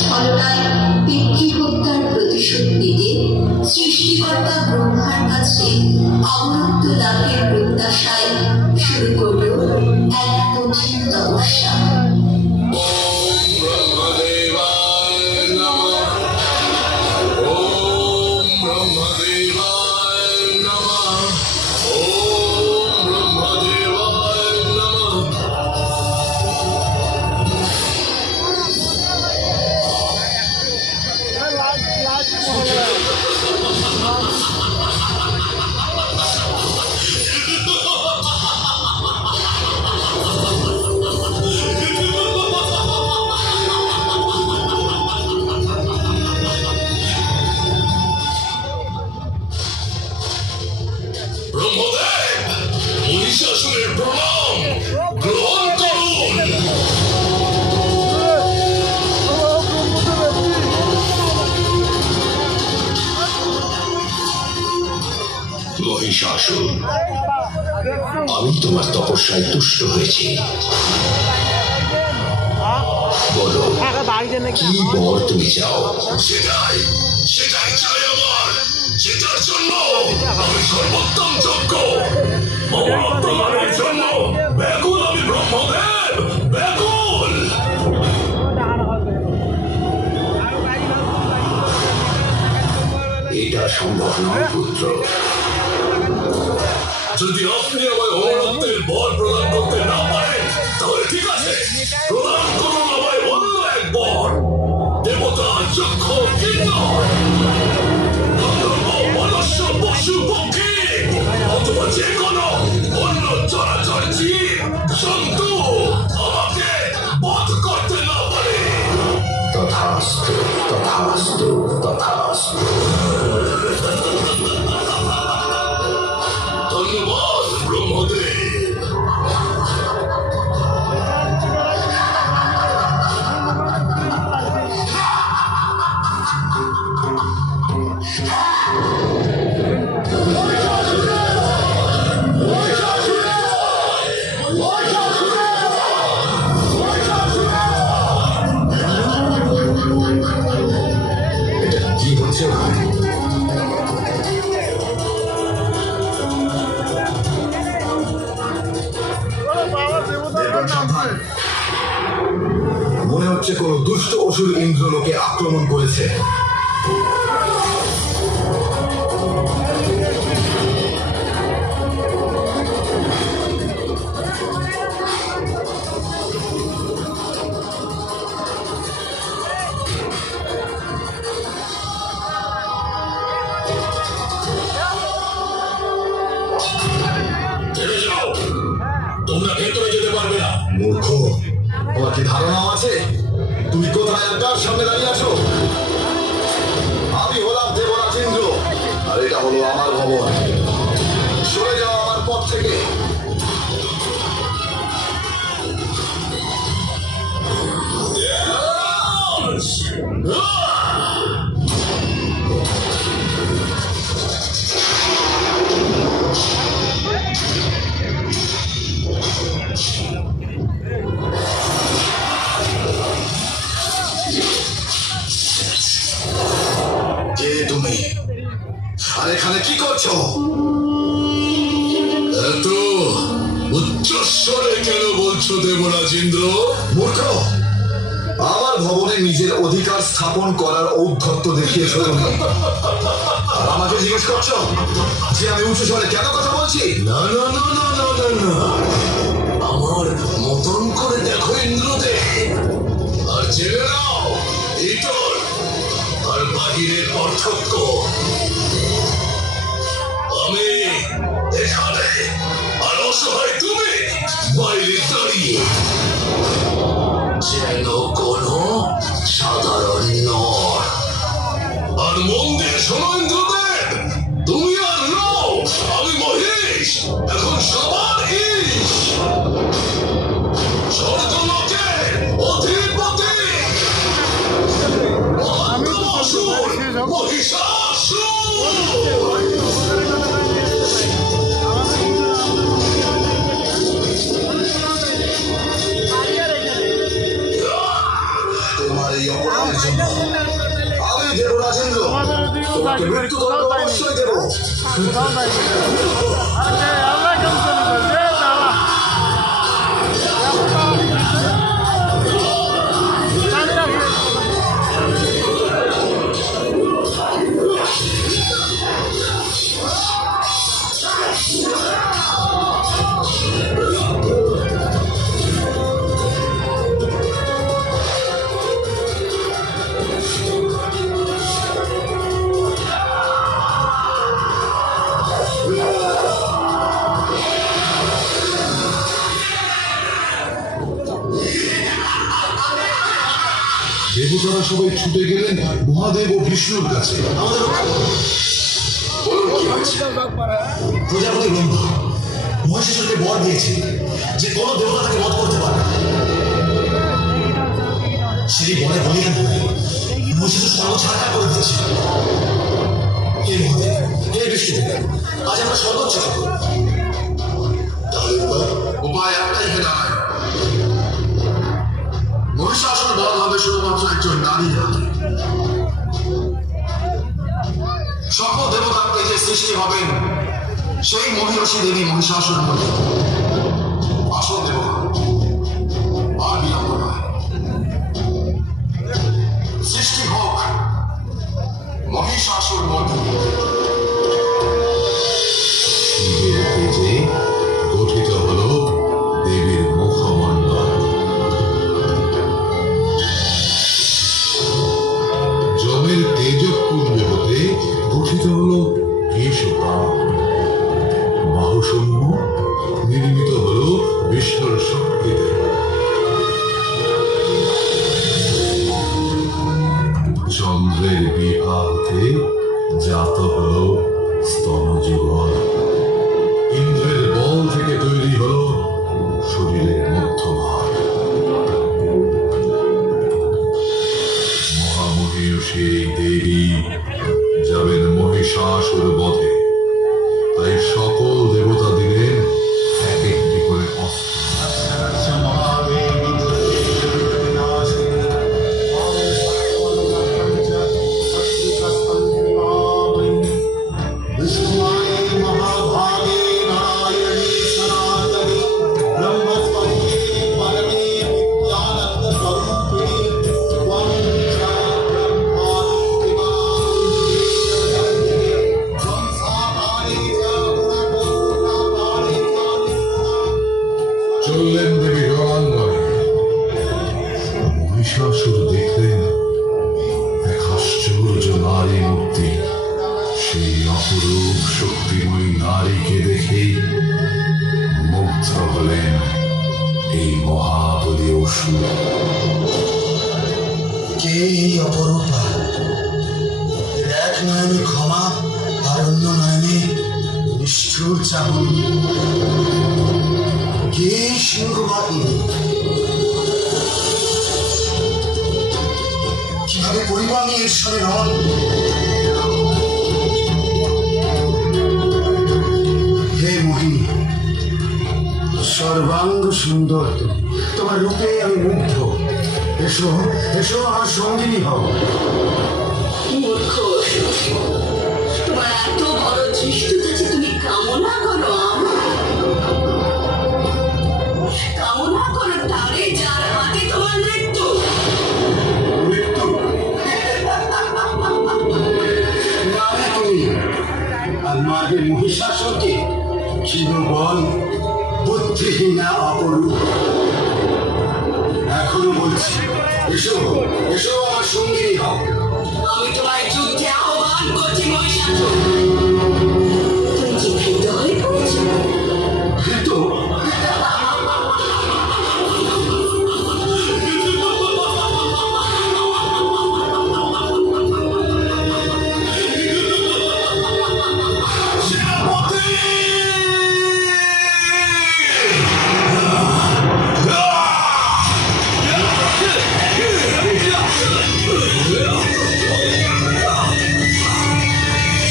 ছলনায় পিতৃহত্যার প্রতিশোধ নিতে সৃষ্টিকর্তা ব্রহ্মার কাছে অমরত্ব লাভের প্রত্যাশায় শুরু করল এক কঠিন তপস্যা। মহিষাসুর, আমি তোমার তপস্যায় তুষ্ট হয়েছি। বলো, কি বর তুমি চাও? সেটাই সেটাই চাই আমার, যেটার জন্য আমি সর্বোত্তম যোগ্য। আমার প্রমাণের জন্য ব্যাকুল আমি ব্রহ্মদেব, ব্যাকুল। এটা সম্ভব নয় পুত্র। যদি আপনি আমায় অমরত্বের বর প্রদান করতে না পারেন, তাহলে ঠিক আছে, প্রদান করুন আমায় অন্য এক বর। দেবতা, যক্ষ, কিন্নর, গন্ধর্ব, মনুষ্য, পশু, পক্ষী, অথবা যে কোনো অন্য চরাচর জীব জন্তু আমাকে বধ করতে না পারে। তথাস্তু, তথাস্তু, তথাস্তু। ধন্যবাদ ব্রহ্মদেব। এটা কি হচ্ছে? মনে হচ্ছে কোন দুষ্ট অসুর ইন্দ্রলোকে আক্রমণ করেছে। তোমরা ভেতরে যেতে পারবে না। মূর্খ, তোমার কি ধারণা আছে তুমি কোথায় আর কার সামনে দাঁড়িয়ে আছো? আমি হলাম দেবরাজ ইন্দ্র, আর এটা হলো আমার ভবন। সরে যাও আমার পথ থেকে। কে তুমি? আর এখানে কি করছো? এত উচ্চস্বরে কেন বলছো দেবরাজ ইন্দ্র? মূর্খ, আমার ভবনে নিজের অধিকার স্থাপন করার ঔদ্ধত্য দেখিয়েছো তুমি, আর আমাকে জিজ্ঞেস করছো যে আমি উঁচু স্বরে কেন কথা বলছি? না না না না না না না, আমার মতন করে দেখো ইন্দ্রদেব, আর জেনে নাও ভিতর আর বাহিরের পার্থক্য। আমি এখানে, আর অসহায় তুমি বাইরে দাঁড়িয়ে যেন কোনো সাধারণ নয়। আর মন দিয়ে শোনো ইন্দ্রদেব, তুমি আর নও, আমি মহিষ, এখন সবার ঈশ, স্বর্গলোকের অধিপতি মহিষাসুর। কাজের জন্য। আমি দেব রাজেন্দ্র, তোমাকে মৃত্যুদণ্ড অবশ্যই দেব। দেবতারা সবাই ছুটে গেলেন মহাদেব ও বিষ্ণুর কাছে। প্রজাপতি ব্রহ্মা মহিষাসুরকে বর দিয়েছে যে কোনো দেবতা তাকে বধ করতে পারে না। সেই বরে বলিয়ান মহিষাসুর সর্ব ছাড়া করে দিচ্ছে। হে মহাদেব, হে বিষ্ণু, আজ আমরা সর্বোচ্চ তাহলে উপায় একটাই দাঁড়ায়, মহিষাসুর বধ হবে শুধুমাত্র একজন নারীর হাতে। সকল দেবতার তেজে সৃষ্টি হবেন সেই মহিষী দেবী মহিষাসুর মধ্যে। আসল দেবতা আর বিলম্ব নয়, সৃষ্টি হোক মহিষাসুর মধ্যে। শিবের তেজে গঠিত হল দেবীর মুখমণ্ডল। জমের তেজপুঞ্জ হতে গঠিত হল কেশপাত। বাহুসমূহ নির্মিত হল বিষ্ণুর শক্তিতে। চন্দ্রের বিভা হতে জাত হল স্তনযুগল। ইন্দ্রের বল থেকে তৈরি হল শরীরের মধ্যভাগ। মহামহীয় সেই দেবী যাবেন মহিষাসুর বধে। তাই সকল দেবতা দিলেন এক একটি করে অস্ত্র। চললেন দেবী রণাঙ্গনে। মহিষাসুর দেখলেন এক আশ্চর্য নারী মূর্তি। সেই অপরূপ শক্তিময়ী নারীকে দেখেই মুগ্ধ হলেন এই মহাবলী অসুর। কে এই অপরূপা? এক নয়নে ক্ষমা আর অন্য নয়নে নিষ্ঠুর চাহনি। কে সিংহবাদী? কিভাবে পরিবাণী এর সাথে হন? হে মোহিনী, সর্বাঙ্গ সুন্দর, তোমার রূপে আমি মুগ্ধ। এসো এসো, আমার সঙ্গিনী হও। মূর্খ অসুর, তোমার এত বড় ধৃষ্টতা যে তুমি কামনা করো কামনা করো তারে যার হাতে তোমার মৃত্যু। মৃত্যু মানে তুমি আর মারবে মহিষাসুরকে? চিরবল বুদ্ধিহীনা অপরূপ। এখনো বলছি, এসো এসো, আমার সঙ্গিনী হও। আমি তোমার যুদ্ধে আহ্বান করছি মহিষাসুর। তুমি কি ভীত হয়ে পড়েছ? কিন্তু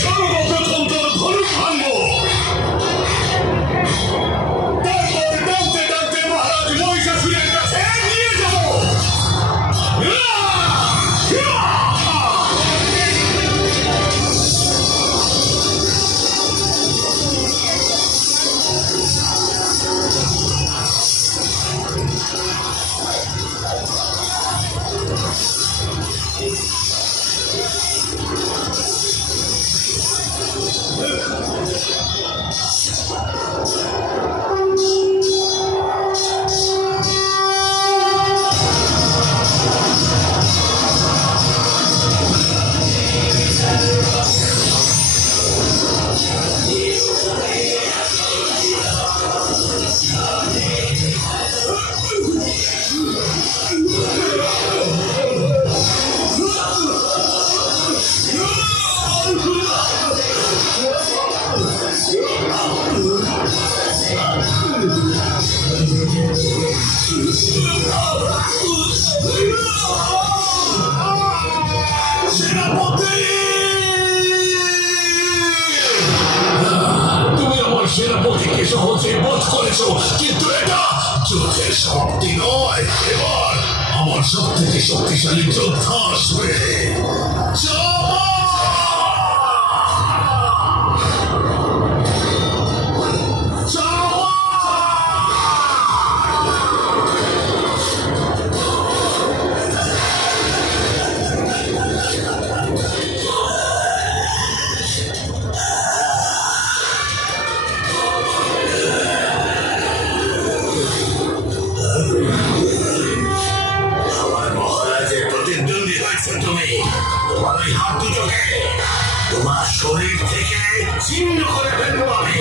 সর্বপ্রথম শক্তিশালী যোদ্ধা আসবে। আমার মহারাজের প্রতিদ্বন্দ্বী হয়েছে তুমি। তোমার ওই হাত দুটোকে তোমার শরীর থেকে ছিন্ন করে ফেলবো আমি।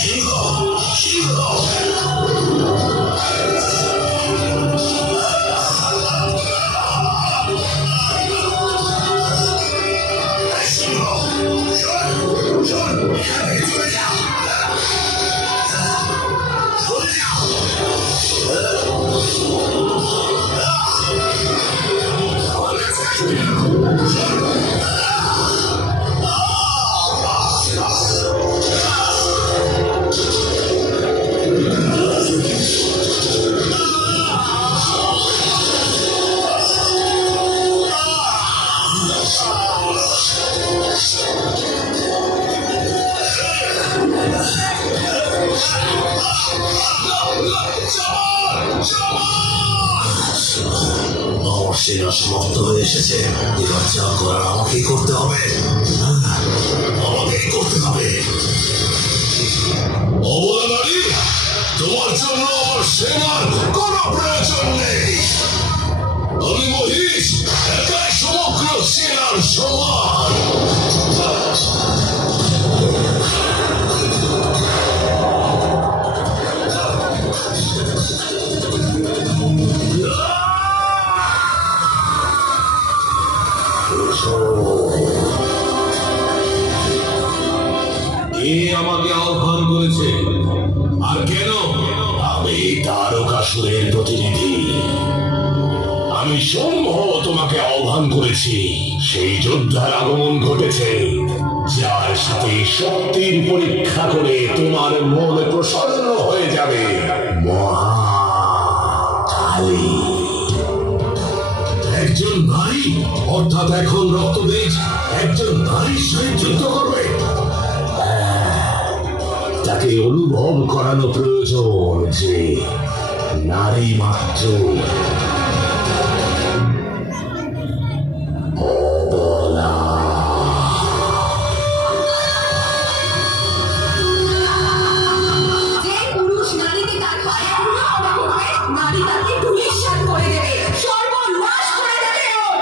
সিংহ সিংহ আমার সেনা সমাপ্ত হয়ে এসেছে। এবার যা করার আমাকেই করতে হবে। আমাকেই করতে হবে। অবদানারী, তোমার জন্য আমার সেনার কোনো প্রয়োজন নেই। আমি মহিষ, একাই সমগ্র সেনার সমান। কে আমাকে আহ্বান করেছে আর কেন? আমি তারকাসুরের প্রতিনিধি। আমি শম্ভ তোমাকে আহ্বান করেছি। সেই যোদ্ধার আগমন ঘটেছে, যার সাথে শক্তির পরীক্ষা করে তোমার মন প্রসন্ন হয়ে যাবে। মহাকালী একজন নারী, অর্থাৎ এখন রক্তবীজ একজন নারীর সহিত যুদ্ধ করবে। তাকে অনুভব করানো প্রয়োজন যে নারী মাত্র অবলা। যে পুরুষ নারীকে তার পায়ে ধুলো করবে, নারী তাকে ধূলিসাৎ করে দেবে, সর্বনাশ করে দেবে ওর।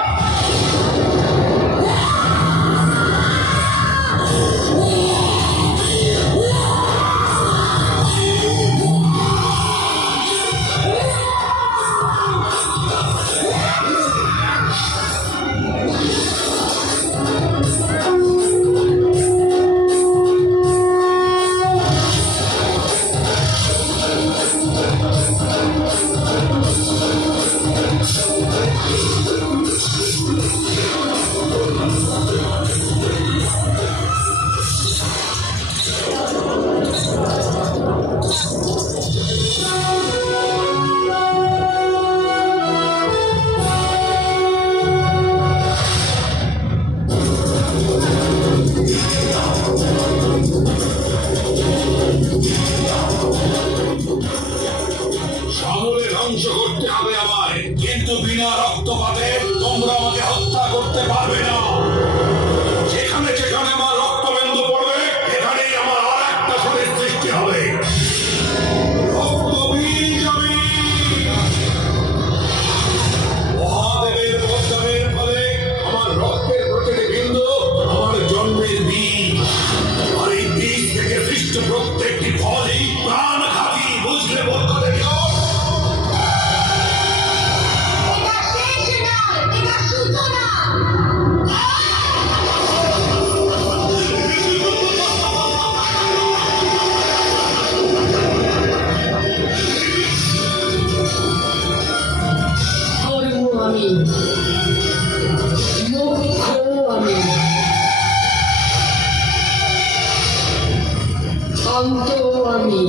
অন্ত আমি,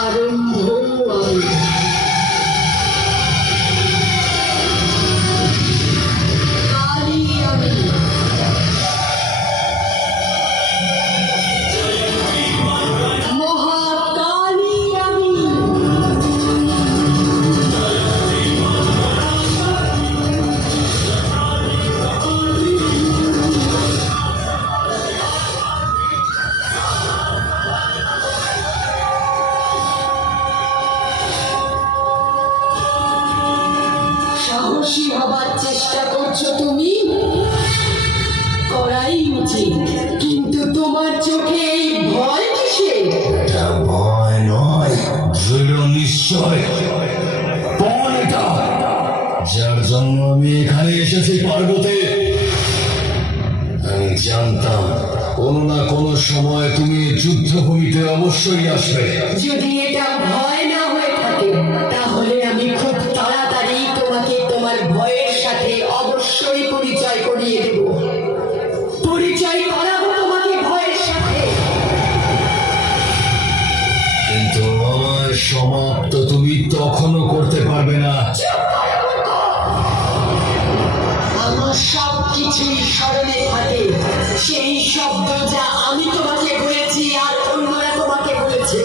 আরম্ভ আমি। কালী আমি, মহাকালী আমি। সাহসী হবার চেষ্টা করছো তুমি, করাই উচিত, কিন্তু তোমার চোখে এই ভয় কিসের? এটা ভয় নয়, দৃঢ় নিশ্চয় পণ এটা, যার জন্য আমি এখানে এসেছি পার্বতী। আমি জানতাম কোনো না কোনো সময় তুমি যুদ্ধভূমিতে অবশ্যই আসবে। যদি এটা ভয় না হয়ে থাকে, তাহলে আমি খুব তাড়াতাড়ি তোমাকে তোমার ভয়ের সাথে অবশ্যই পরিচয় করিয়ে দেব। পরিচয় করাবো তোমাকে ভয়ের সাথে। কিন্তু আমার সমাপ্ত তুমি তখনও করতে পারবে না। আমার সব কিছুই স্মরণে থাকে, সেই শব্দ যা আমি তোমাকে বলেছি আর অন্যরা তোমাকে বলেছে।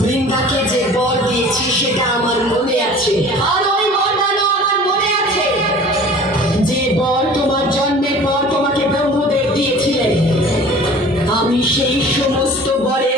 বৃন্দাকে যে বর দিয়েছি সেটা আমার মনে আছে, আর ওই বরদানও আমার মনে আছে। যে বর তোমার জন্মের পর তোমাকে ব্রহ্মদেব দিয়েছিলেন, আমি সেই সমস্ত বরের